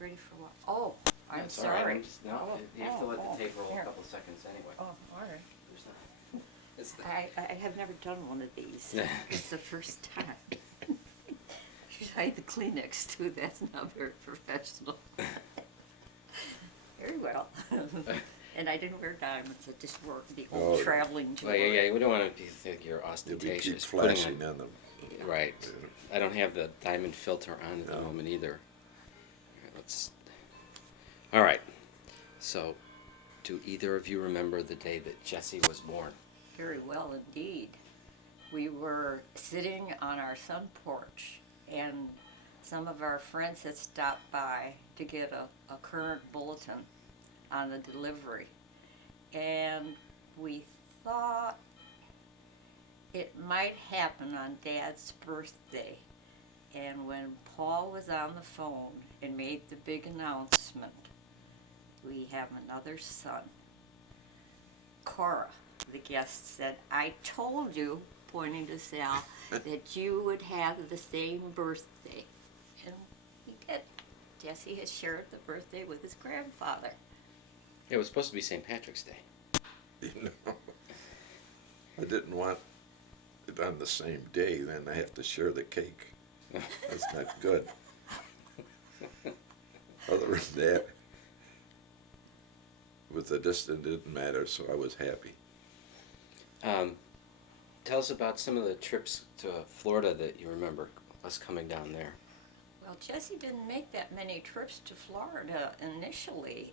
Ready for what? Oh, I'm That's all right. sorry. No, Oh, you have to let the tape roll here. a couple seconds anyway. Oh, all right. There's not, it's the, I have never done one of these. It's the first time. Should I hide the Kleenex too? That's not very professional. Very well. And I didn't wear diamonds. I just wore the old traveling well, jewelry. yeah, we don't want to think you're You'll ostentatious. keep putting flashing on- on them. Yeah. Right. I don't have the diamond filter on at the No. moment either. All right, let's. All right. So, do either of you remember the day that Jesse was born? Very well indeed. We were sitting on our sun porch, and some of our friends had stopped by to get a current bulletin on the delivery. And we thought it might happen on Dad's birthday. And when Paul was on the phone and made the big announcement, we have another son. Cora, the guest, said, I told you, pointing to Sal, that you would have the same birthday. And he did. Jesse has shared the birthday with his grandfather. It was supposed to be St. Patrick's Day. You know, I didn't want it on the same day, then I have to share the cake. That's not good. Other than that, with the distance, it didn't matter, so I was happy. Tell us about some of the trips to Florida that you remember us coming down there. Well, Jesse didn't make that many trips to Florida initially.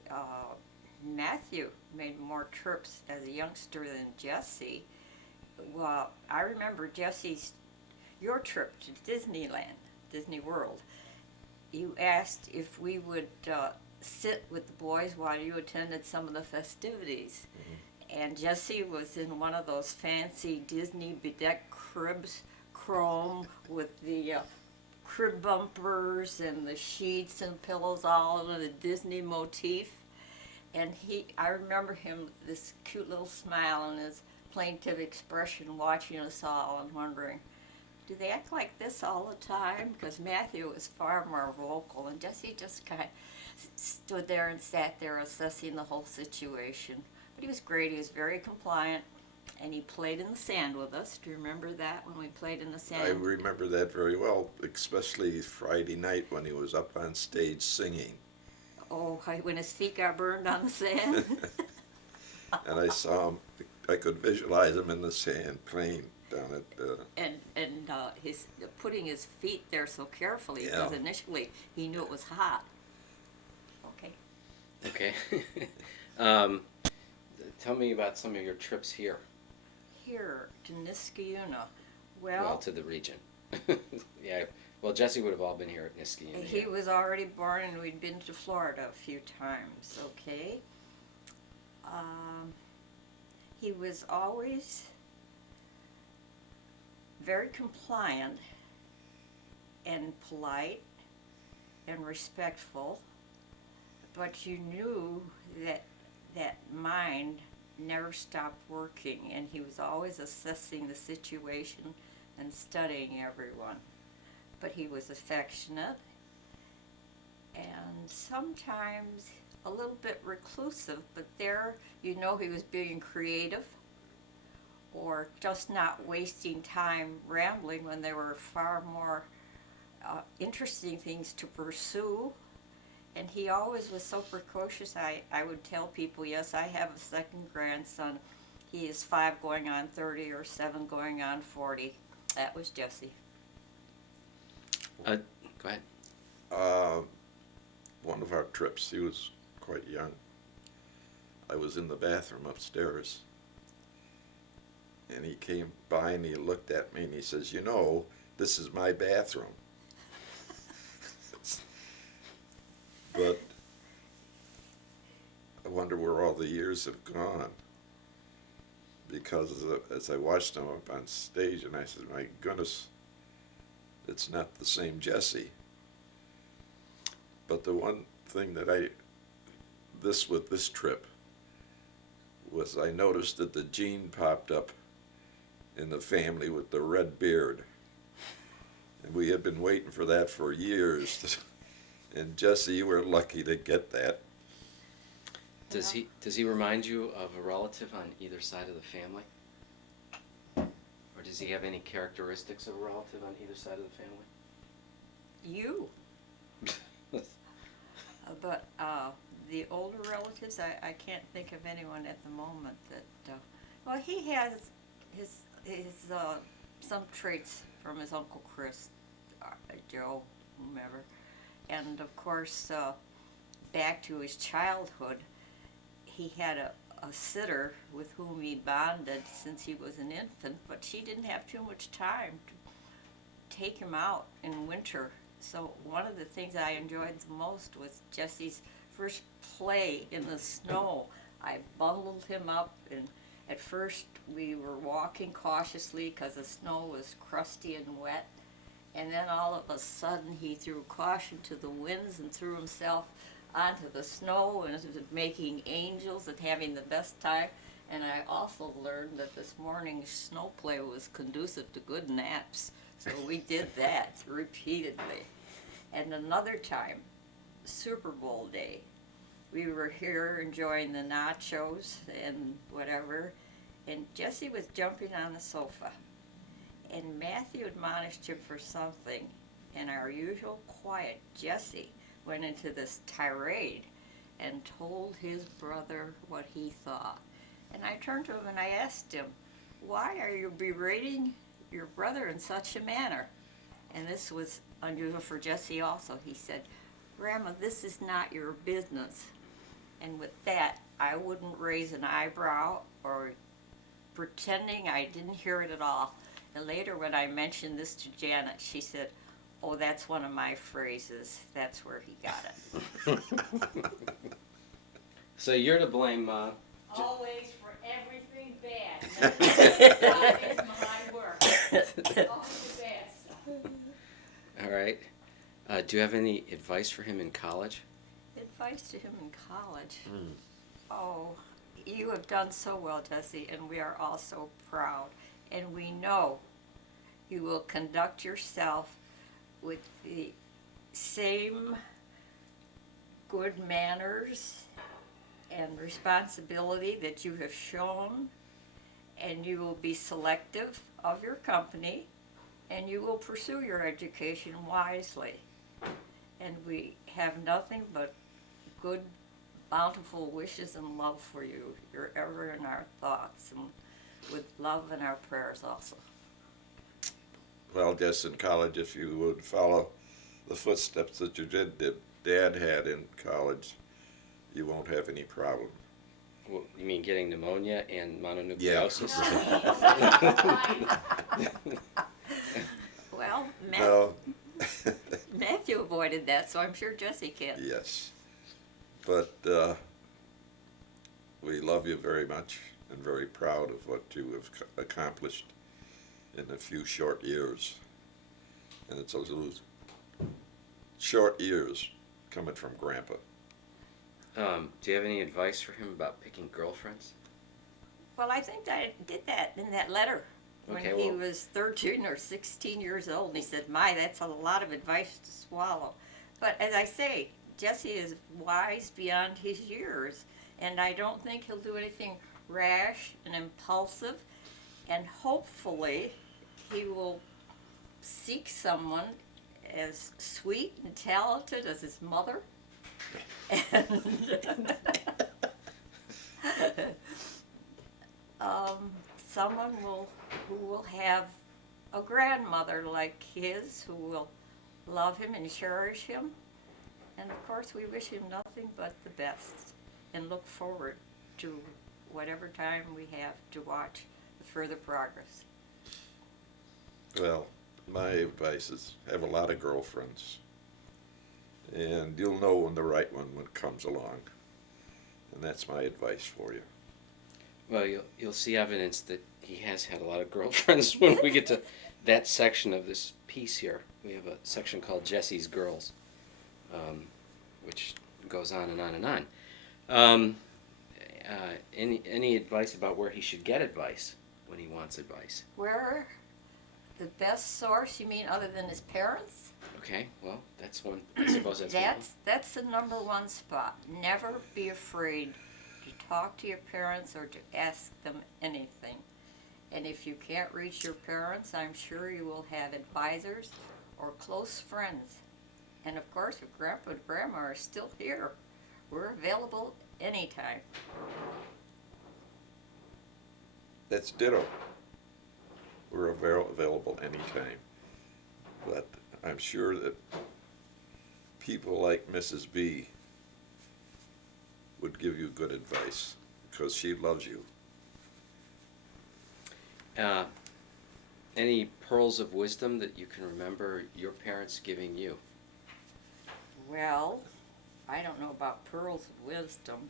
Matthew made more trips as a youngster than Jesse. Well, I remember your trip to Disneyland, Disney World. You asked if we would sit with the boys while you attended some of the festivities. Mm-hmm. And Jesse was in one of those fancy Disney bedecked cribs, chrome, with the crib bumpers and the sheets and pillows all in a Disney motif. And I remember him, this cute little smile and his plaintive expression, watching us all and wondering, do they act like this all the time? Because Matthew was far more vocal, and Jesse just kind of stood there and sat there assessing the whole situation. But he was great. He was very compliant, and he played in the sand with us. Do you remember that, when we played in the sand? I remember that very well, especially Friday night when he was up on stage singing. Oh, when his feet got burned on the sand. And I saw him, I could visualize him in the sand playing down at... And his putting his feet there so carefully, Yeah. because initially he knew it was hot. Okay. Okay. Tell me about some of your trips here. Here to Niskayuna. Well, to the region. Yeah. Well, Jesse would have all been here at Niskayuna. He was already born, and we'd been to Florida a few times. Okay. He was always very compliant and polite and respectful, but you knew that mind never stopped working, and he was always assessing the situation and studying everyone. But he was affectionate and sometimes a little bit reclusive, but there you know he was being creative or just not wasting time rambling when there were far more interesting things to pursue. And he always was so precocious. I would tell people, yes, I have a second grandson. He is 5 going on 30 or 7 going on 40. That was Jesse. Go ahead. One of our trips, he was quite young. I was in the bathroom upstairs, and he came by and he looked at me and he says, you know, this is my bathroom. But I wonder where all the years have gone, because as I watched him up on stage, and I said, my goodness, it's not the same Jesse. But the one thing that with this trip, was I noticed that the gene popped up in the family with the red beard. And we had been waiting for that for years And Jesse, you were lucky to get that. Does he remind you of a relative on either side of the family? Or does he have any characteristics of a relative on either side of the family? You. But the older relatives, I can't think of anyone at the moment that. Well, he has his some traits from his Uncle Chris, Joe, whomever, and of course, back to his childhood, he had a sitter with whom he bonded since he was an infant, but she didn't have too much time to take him out in winter. So one of the things I enjoyed the most was Jesse's first play in the snow. I bundled him up, and at first we were walking cautiously because the snow was crusty and wet. And then all of a sudden he threw caution to the winds and threw himself onto the snow and was making angels and having the best time. And I also learned that this morning's snow play was conducive to good naps. So we did that repeatedly. And another time, Super Bowl day, we were here enjoying the nachos and whatever, and Jesse was jumping on the sofa. And Matthew admonished him for something, and our usual quiet Jesse went into this tirade and told his brother what he thought. And I turned to him and I asked him, "Why are you berating your brother in such a manner?" And this was unusual for Jesse also. He said, "Grandma, this is not your business." And with that, I wouldn't raise an eyebrow or pretending I didn't hear it at all. And later when I mentioned this to Janet, she said, "Oh, that's one of my phrases. That's where he got it." So you're to blame, Always for everything bad. That is my work. Always the bad stuff. all right. Do you have any advice for him in college? Advice to him in college? Oh, you have done so well, Jesse, and we are all so proud. And we know you will conduct yourself with the same good manners and responsibility that you have shown, and you will be selective of your company, and you will pursue your education wisely. And we have nothing but good, bountiful wishes and love for you. You're ever in our thoughts, and with love in our prayers also. Well, just in college, if you would follow the footsteps that your dad had in college, you won't have any problem. Well, you mean getting pneumonia and mononucleosis? Well, No. Matthew avoided that, so I'm sure Jesse can. Yes. But we love you very much and very proud of what you have accomplished in a few short years. And it's those short years coming from Grandpa. Do you have any advice for him about picking girlfriends? Well, I think I did that in that letter when Okay, he well- was 13 or 16 years old. And he said, "My, that's a lot of advice to swallow." But as I say, Jesse is wise beyond his years, and I don't think he'll do anything rash and impulsive. And hopefully, he will seek someone as sweet and talented as his mother. And someone who will have a grandmother like his, who will love him and cherish him. And of course, we wish him nothing but the best and look forward to whatever time we have to watch the further progress. Well, my advice is have a lot of girlfriends. And you'll know when the right one comes along. And that's my advice for you. Well, you'll see evidence that he has had a lot of girlfriends when we get to that section of this piece here. We have a section called Jesse's Girls, which goes on and on and on. Any advice about where he should get advice when he wants advice? Where The best source, you mean, other than his parents? Okay, well, that's one. I suppose that's one. That's the number one spot. Never be afraid to talk to your parents or to ask them anything. And if you can't reach your parents, I'm sure you will have advisors or close friends. And of course, if Grandpa and Grandma are still here, we're available anytime. That's ditto. We're available anytime. But I'm sure that people like Mrs. B would give you good advice because she loves you. Any pearls of wisdom that you can remember your parents giving you? Well, I don't know about pearls of wisdom,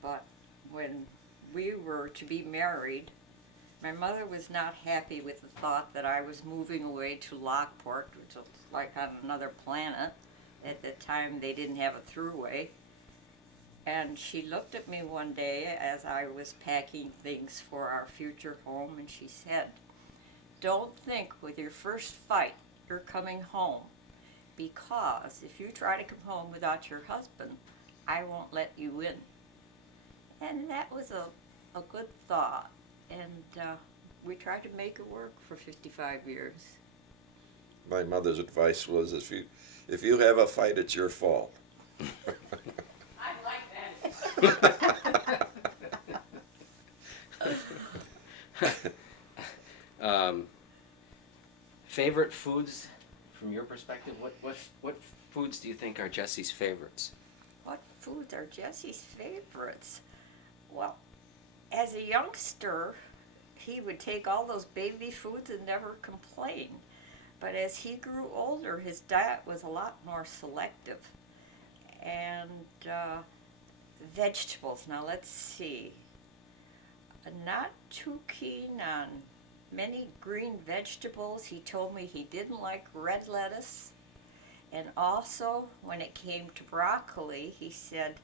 but when we were to be married, my mother was not happy with the thought that I was moving away to Lockport, which was like on another planet. At the time, they didn't have a throughway. And she looked at me one day as I was packing things for our future home, and she said, "Don't think with your first fight you're coming home, because if you try to come home without your husband, I won't let you in." And that was a good thought, and we tried to make it work for 55 years. My mother's advice was, if you have a fight, it's your fault. I like that. Favorite foods from your perspective? What foods do you think are Jesse's favorites? What foods are Jesse's favorites? Well, as a youngster, he would take all those baby foods and never complain. But as he grew older, his diet was a lot more selective. And vegetables, now let's see. Not too keen on many green vegetables. He told me he didn't like red lettuce. And also, when it came to broccoli, he said,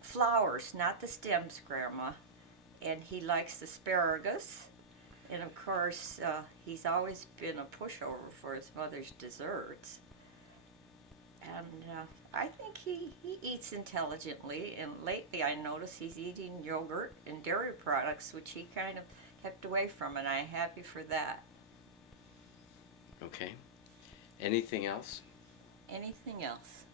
flowers, not the stems, Grandma. And he likes asparagus. And of course, he's always been a pushover for his mother's desserts. And I think he eats intelligently. And lately I notice he's eating yogurt and dairy products, which he kind of kept away from, and I'm happy for that. Okay. Anything else? Anything else?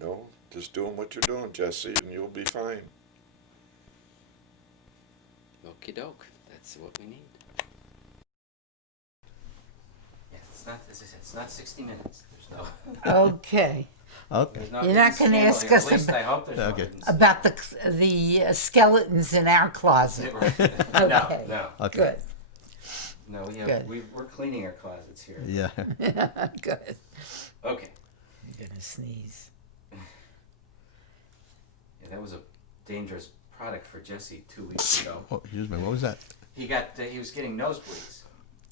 No, just doing what you're doing, Jesse, and you'll be fine. Okie doke. That's what we need. Yeah, it's not, as I said, it's not 60 minutes. There's no. Okay. Okay. There's no You're not hidden gonna scandal ask here. us At least I hope there's no Okay. hidden scandal. About the skeletons in our closet. Okay. No. Okay. Good. No, we have, Good. we're cleaning our closets here. Yeah. Good. Okay. I'm gonna sneeze. Yeah, that was a dangerous product for Jesse 2 weeks ago. Oh, excuse me. What was that? He was getting nosebleeds.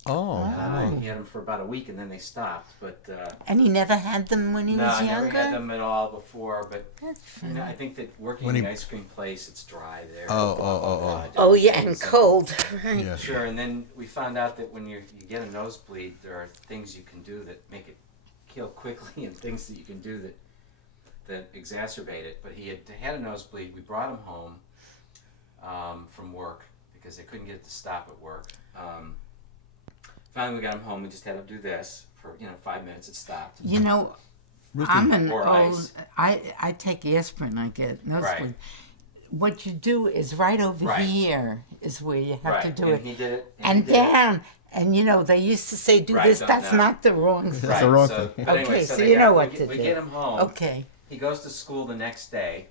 Oh. He had them for about a week and then they stopped. But And he never had them when he no, was I younger? never had them at all before. But That's you know, I funny. think that working When in he- an ice cream place, it's dry there. Oh, blah, blah, oh, blah, oh. different Oh, yeah, and things. cold. Right. Yeah. Sure, and then we found out that when you get a nosebleed, there are things you can do that make it heal quickly, and things that you can do that exacerbate it. But he had a nosebleed. We brought him home from work because they couldn't get it to stop at work. Finally, we got him home. We just had him do this for 5 minutes. It stopped. You know, Ruthie. I'm an Or old. ice. I take aspirin. I get nosebleed. Right. What you do is right over Right. here is where you have to do and it, he did it. and he did it. down. And they used to say do Right, this. don't That's know. not the wrong thing. That's the wrong so, thing. But anyway, Okay, so so they you got- know we what get- to we do. get him home. Okay. He goes to school the next day,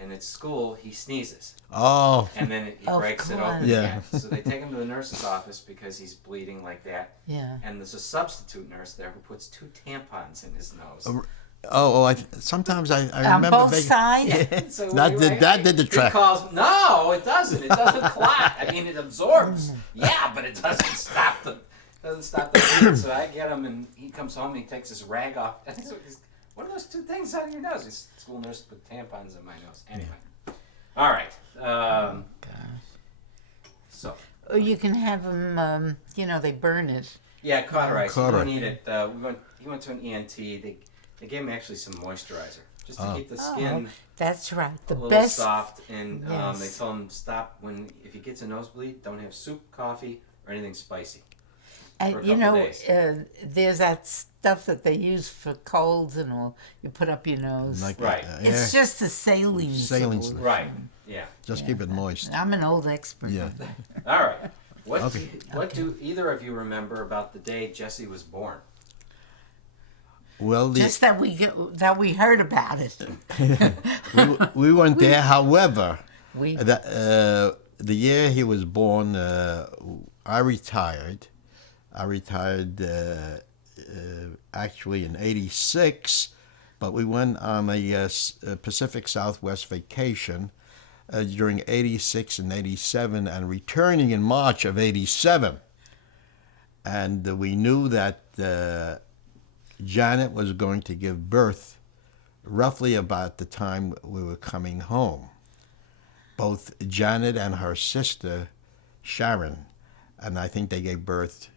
and at school he sneezes, Oh. and then he Of breaks it course. open Yeah. again. So they take him to the nurse's office because he's bleeding like that. Yeah. And there's a substitute nurse there who puts 2 tampons in his nose. Sometimes I On remember both making- sides. So that did the He trick. calls. No, it doesn't. It doesn't clot. I mean, it absorbs. Yeah, but it doesn't stop the bleeding. So I get him, and he comes home. And he takes his rag off. And so he's, what are those 2 things on your nose? His school nurse put tampons in my nose. Anyway, all right. So Or you can have them, they burn it. Yeah, cauterize. You Cauterize. don't need it. He went to an ENT. They gave him actually some moisturizer just to keep the skin That's right. a The little best. soft. And Yes. they told him stop if he gets a nosebleed, don't have soup, coffee, or anything spicy. And for a couple days. there's that stuff that they use for colds and all. You put up your nose. Like, Right. It's just a saline. Saline solution. Right. Yeah. Just keep it moist. I'm an old expert. Yeah. Of that. All right. What Okay. what do either of you remember about the day Jesse was born? Well, Just that we heard about it. we weren't there. However, We the year he was born, I retired. I retired actually in '86, but we went on a Pacific Southwest vacation during '86 and '87, and returning in March of '87. And we knew that Janet was going to give birth roughly about the time we were coming home. Both Janet and her sister, Sharon, and I think they gave birth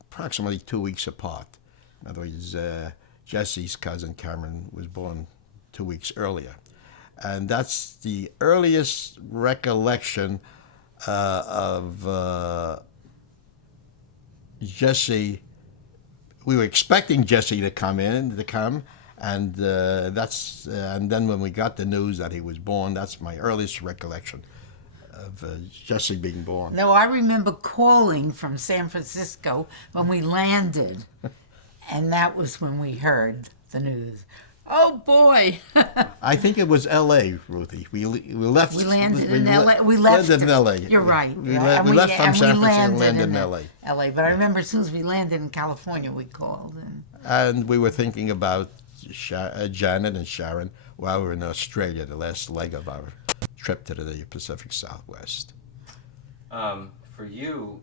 approximately 2 weeks apart. In other words, Jesse's cousin Cameron was born 2 weeks earlier. And that's the earliest recollection of Jesse. We were expecting Jesse to come, and and then when we got the news that he was born, that's my earliest recollection of Jesse being born. No, I remember calling from San Francisco when we landed, and that was when we heard the news. Oh boy! I think it was L.A., Ruthie. We left. We landed in L.A. We left landed in L.A. You're right. We, yeah. we left from and San we Francisco and landed landed in L.A. L.A. But I remember as soon as we landed in California, we called. And we were thinking about Janet and Sharon while we were in Australia, the last leg of our trip to the Pacific Southwest. For you,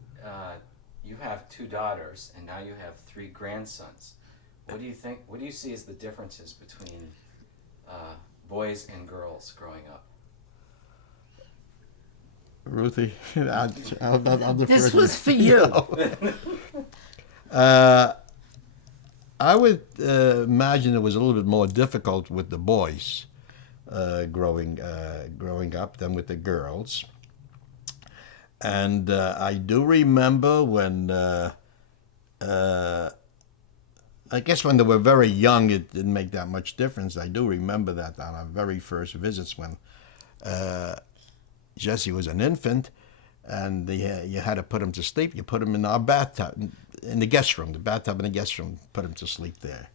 you have 2 daughters, and now you have 3 grandsons. What do you think? What do you see as the differences between boys and girls growing up? Ruthie, I'll defer This to was for you. I would imagine it was a little bit more difficult with the boys growing up than with the girls. And I do remember when, I guess when they were very young, it didn't make that much difference. I do remember that on our very first visits when Jesse was an infant, and you had to put him to sleep. You put him in our bathtub, in the guest room, the bathtub in the guest room, put him to sleep there.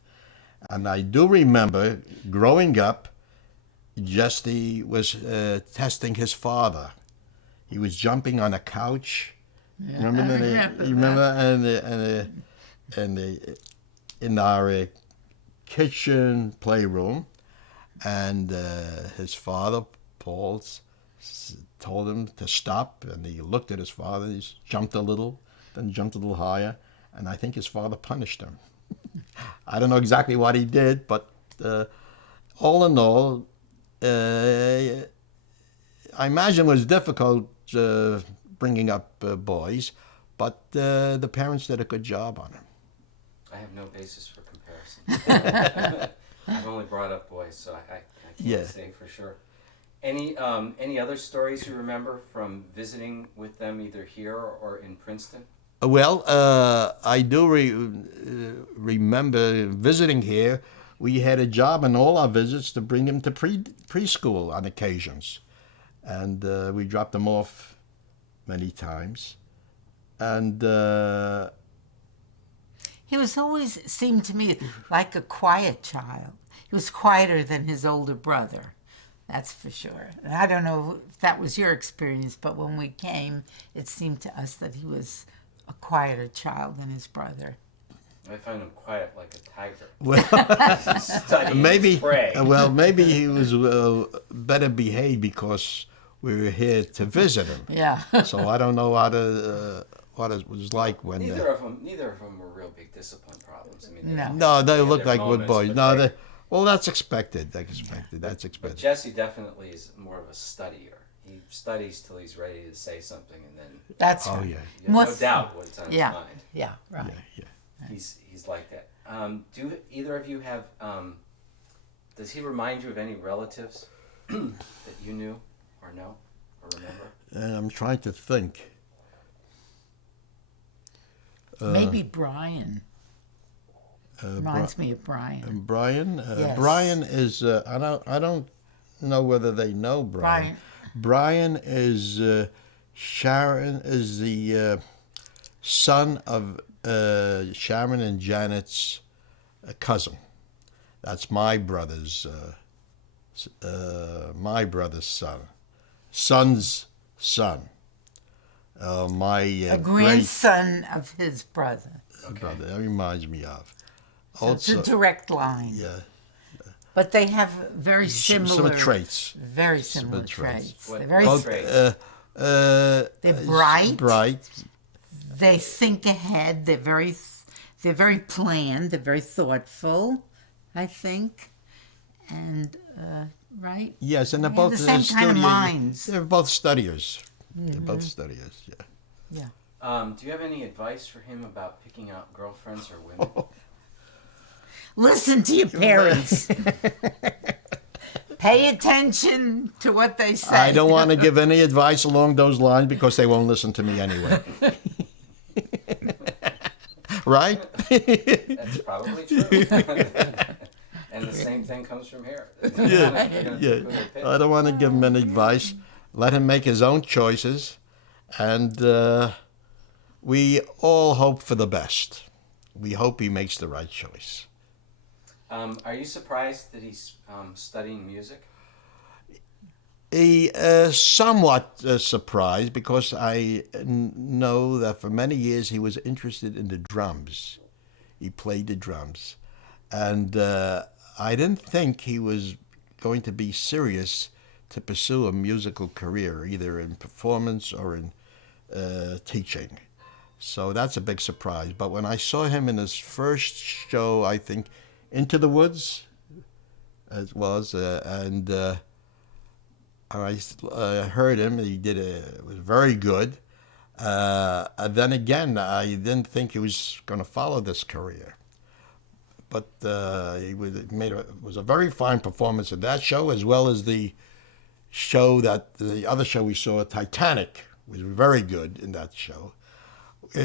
And I do remember growing up, Jesse was testing his father. He was jumping on a couch. Yeah, Remember I that? remember You remember? And in our kitchen playroom, and his father, Paul, told him to stop, and he looked at his father. He jumped a little, then jumped a little higher, and I think his father punished him. I don't know exactly what he did, but all in all, I imagine it was difficult bringing up boys, but the parents did a good job on him. I have no basis for comparison. I've only brought up boys, so I can't say for sure. Any other stories you remember from visiting with them either here or in Princeton? Well, I do remember visiting here. We had a job in all our visits to bring him to preschool on occasions. And we dropped him off many times. And He was always, seemed to me, like a quiet child. He was quieter than his older brother, that's for sure. And I don't know if that was your experience, but when we came, it seemed to us that he was a quieter child than his brother. I find him quiet like a tiger. well, Studying maybe his prey. maybe he was better behaved because we were here to visit him. Yeah. So I don't know what it was like when. Neither of them were real big discipline problems. I mean, No. No, they had looked their like good moments, boys. but No, well, that's expected. That's expected. But Jesse definitely is more of a studier. he studies till he's ready to say something, and then That's Oh right. yeah. you have no Must- doubt what's on Yeah. his mind. Yeah, right. Yeah. He's like that. Do either of you have? Does he remind you of any relatives that you knew or know or remember? I'm trying to think. Maybe Brian. Bri- Reminds me of Brian. Brian. Yes. Brian is. I don't know whether they know Brian. Brian is. Sharon is the son of Sharon and Janet's cousin. That's my brother's son. Son's son. My A grandson of his brother. great brother. That reminds me of. So it's a direct line. Yeah. But they have very similar traits. Very similar Similar traits. traits. What- They're very what traits? they're bright. Bright. They think ahead. They're very planned. They're very thoughtful, I think. And right? Yes, and they're They have both the same kind of studiers. minds. They're both studiers. They're both studiers. Yeah. Do you have any advice for him about picking out girlfriends or women? Listen to your parents. Pay attention to what they say. I don't want to give any advice along those lines because they won't listen to me anyway. Right? That's probably true. And the same thing comes from here. Yeah. I don't want to give him any advice. Let him make his own choices. And we all hope for the best. We hope he makes the right choice. Are you surprised that he's studying music? He somewhat surprised because I know that for many years he was interested in the drums. He played the drums. And I didn't think he was going to be serious to pursue a musical career, either in performance or in teaching. So that's a big surprise. But when I saw him in his first show, I think, Into the Woods, it was, and I heard him. He did it was very good. And then again, I didn't think he was going to follow this career. But he was a very fine performance in that show, as well as the other show we saw, Titanic, was very good in that show.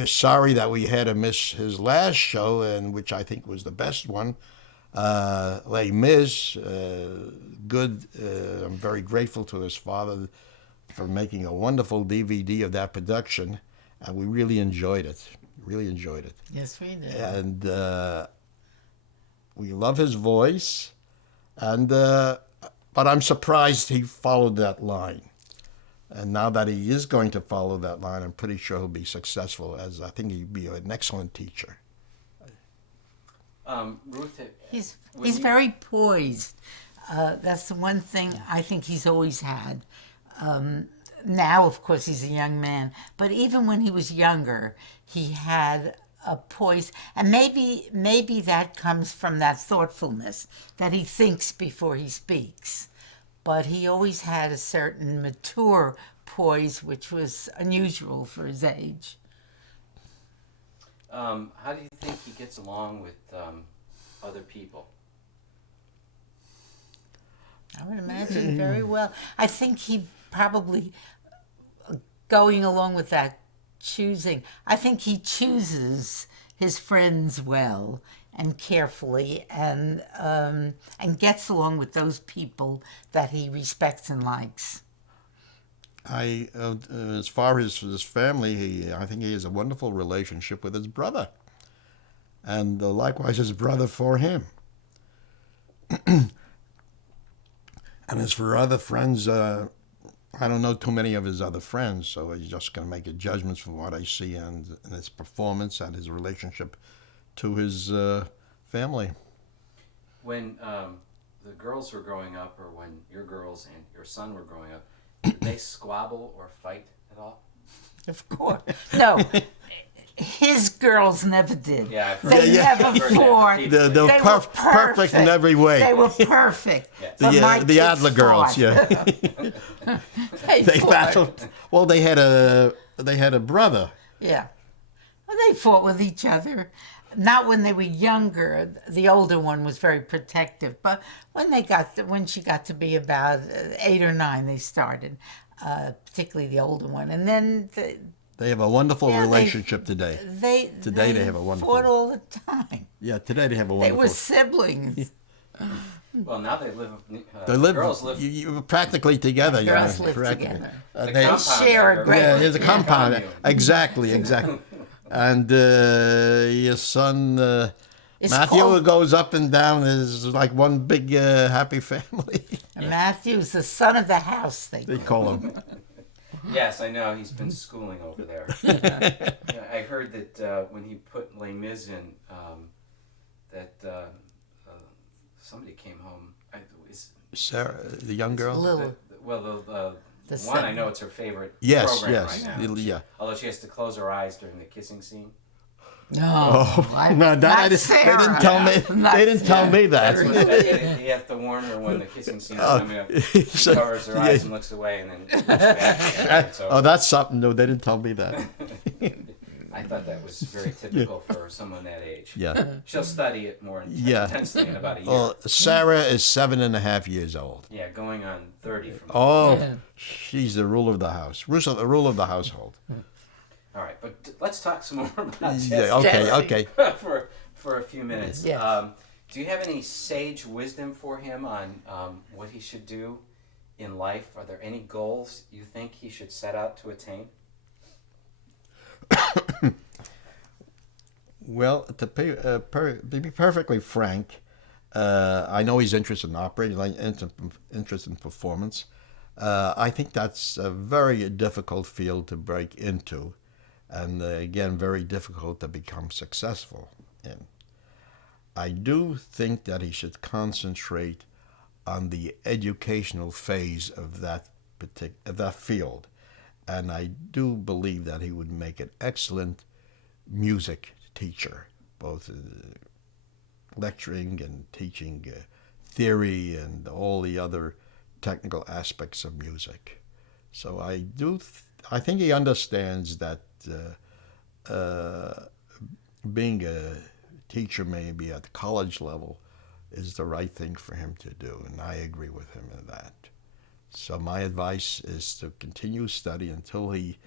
Sorry that we had to miss his last show, and which I think was the best one. Les Mis, good. I'm very grateful to his father for making a wonderful DVD of that production, and we really enjoyed it. Really enjoyed it. Yes, we did. And we love his voice, and but I'm surprised he followed that line. And now that he is going to follow that line, I'm pretty sure he'll be successful, as I think he'd be an excellent teacher. Ruth, He's when you- very poised. That's the one thing I think he's always had. Now, of course, he's a young man, but even when he was younger, he had a poise, and maybe that comes from that thoughtfulness that he thinks before he speaks. But he always had a certain mature poise, which was unusual for his age. how do you think he gets along with other people? I would imagine very well. I think he probably, going along with that choosing, I think he chooses his friends well and carefully, and gets along with those people that he respects and likes. As far as his family, I think he has a wonderful relationship with his brother, and likewise his brother for him. And as for other friends, I don't know too many of his other friends, so I'm just going to make a judgment from what I see and his performance and his relationship to his family. When the girls were growing up, or when your girls and your son were growing up, did they squabble or fight at all? Of course. No. His girls never did. Yeah, I've heard They Yeah, never I've heard that fought. repeatedly. They're They were perfect in every way. They were perfect. Yes. But my The kids Adler girls, fought. yeah. They fought. battled. Well, they had a brother. Yeah. Well, they fought with each other. Not when they were younger. The older one was very protective, but when she got to be about 8 or 9, they started. Particularly the older one, and then They have a wonderful Yeah, relationship today. Today they have a wonderful- fought all the time. Yeah, today they have a They wonderful. were siblings. Well, now they live. They live. Girls live. You were practically together. Girls yeah, live practically. together. The They, compound share a there, great- yeah, there's a compound. Commune. Exactly. And your son It's Matthew called- goes up and down. Is like one big happy family. And Matthew's the son of the house. They call him. Yes, I know. He's been schooling over there. Yeah, I heard that when he put Les Mis in, that somebody came home. Sarah, the young girl. Little. The The one I second- know it's her favorite Yes, program yes, right now. yeah. Although she has to close her eyes during the kissing scene. No, Oh no, not they Sarah. didn't tell me. Not They didn't tell me That's when that. you have to warn her when the kissing scene is Oh, coming up. She so- covers her yeah. eyes and looks away, and then looks back. So Oh, that's something. No, they didn't tell me that. I thought that was very typical for someone that age. Yeah. She'll study it more Yeah. intensely in about a year. Well, Sarah is 7.5 years old. Yeah, going on 30 from Oh, Yeah. she's the rule of the house. The rule of the household. All right, but let's talk some more about Jesse Yeah. Okay. Jesse. Okay. for a few minutes. Yes. Do you have any sage wisdom for him on what he should do in life? Are there any goals you think he should set out to attain? Well, to be perfectly frank, I know he's interested in operating, like interested in performance. I think that's a very difficult field to break into, and again, very difficult to become successful in. I do think that he should concentrate on the educational phase of that field, and I do believe that he would make an excellent music teacher, both lecturing and teaching theory and all the other technical aspects of music. So I think he understands that being a teacher maybe at the college level is the right thing for him to do, and I agree with him in that. So my advice is to continue study until he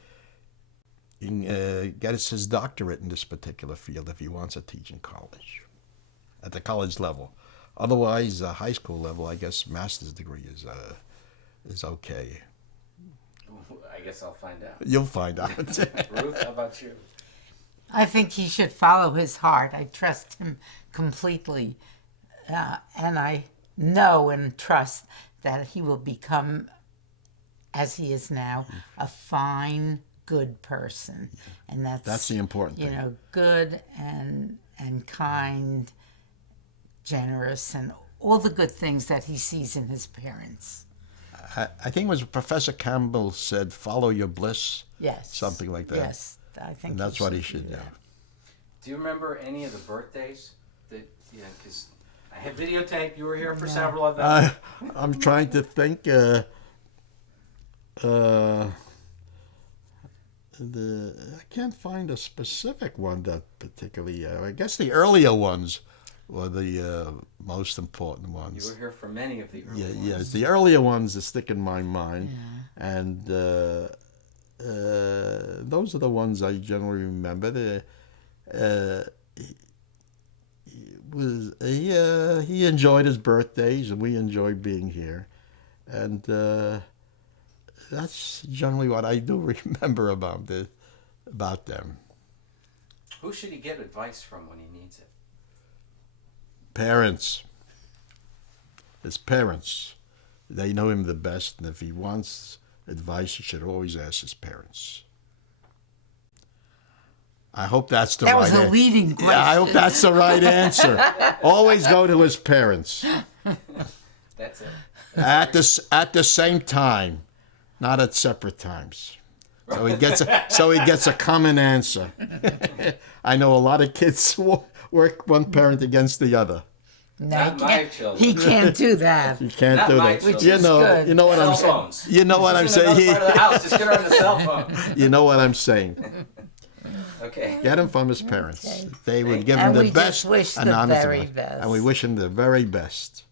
gets his doctorate in this particular field if he wants to teach in college, at the college level. Otherwise, high school level, I guess master's degree is okay. I guess I'll find out. You'll find out. Ruth, how about you? I think he should follow his heart. I trust him completely. And I know and trust that he will become, as he is now, a fine, good person. And That's the important thing. You know, good and kind, generous, and all the good things that he sees in his parents. I think it was Professor Campbell said, "Follow your bliss," Yes. something like that. Yes, I think And that's what he should do. that. Do you remember any of the birthdays that, because I have videotape, you were here for several of them. I'm trying to think. I can't find a specific one that particularly. I guess the earlier ones were the most important You ones. were here for many of the early Yeah, ones. yes, the earlier ones that stick in my mind, and those are the ones I generally remember. He enjoyed his birthdays, and we enjoyed being here, and that's generally what I do remember about them. Who should he get advice from when he needs it? Parents. His parents. They know him the best, and if he wants advice, he should always ask his parents. I hope that's the That right was a answer. leading question. Yeah, I hope that's the right answer. Always go to his parents That's it. at the same time, not at separate times. So he gets a common answer. I know a lot of kids work one parent against the other. No, Not my children. he can't do that. You can't Not do my that. children. You know, good. you know what I'm Cell saying. phones. You know what I'm She's in another saying. part of the house. Just get her on the cell phone. You know what I'm saying. Okay. Get him from his parents. Okay. They would give him And the we best just wish and the honest very advice. best. And we wish him the very best.